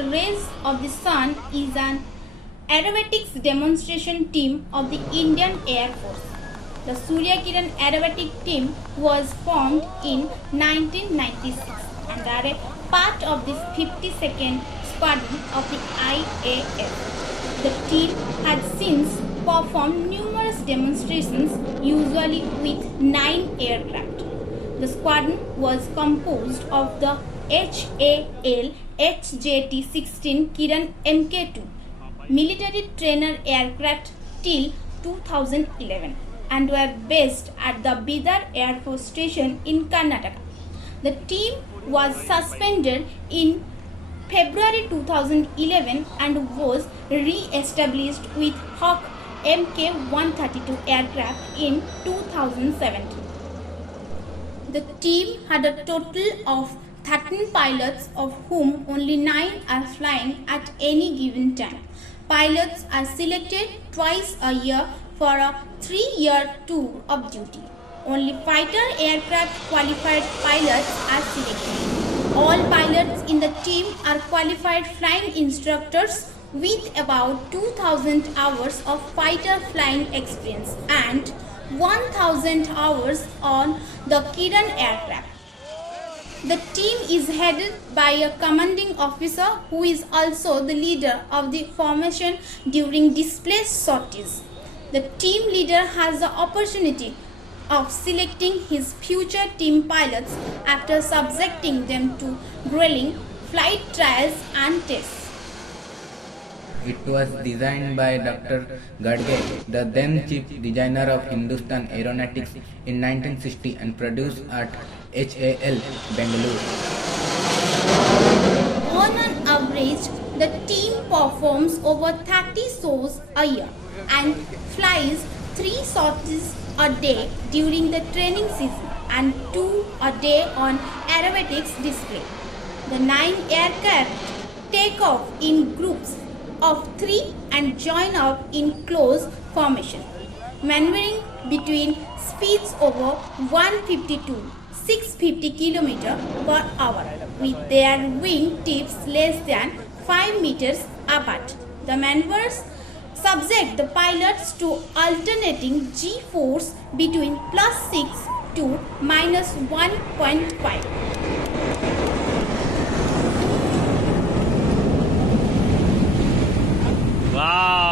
the rays of the sun is an aerobatics demonstration team of the Indian Air Force. The Suryakiran Aerobatic team was formed in 1996 and are a part of this 52nd Squadron of the IAF. The team had since performed numerous demonstrations, usually with 9 aircraft. The squadron was composed of the HAL HJT-16 Kiran Mk2 military trainer aircraft till 2011 and were based at the Bidar Air Force Station in Karnataka. The team was suspended in February 2011 and was re-established with Hawk Mk-132 aircraft in 2017. The team had a total of 13 pilots, of whom only 9 are flying at any given time. Pilots are selected twice a year for a 3-year tour of duty. Only fighter aircraft qualified pilots are selected. All pilots in the team are qualified flying instructors with about 2000 hours of fighter flying experience and 1000 hours on the Kiran aircraft. The team is headed by a commanding officer who is also the leader of the formation during display sorties. The team leader has the opportunity of selecting his future team pilots after subjecting them to grilling, flight trials and tests. It was designed by Dr. Gadge, the then chief designer of Hindustan Aeronautics in 1960 and produced at HAL, Bengaluru. On an average, the team performs over 30 shows a year and flies 3 sorties a day during the training season and 2 a day on aerobatics display. The 9 aircraft take off in groups of 3 and join up in close formation, maneuvering between speeds over 150 to 650 km per hour with their wing tips less than 5 meters apart. The maneuvers subject the pilots to alternating g-force between +6 to -1.5. Wow!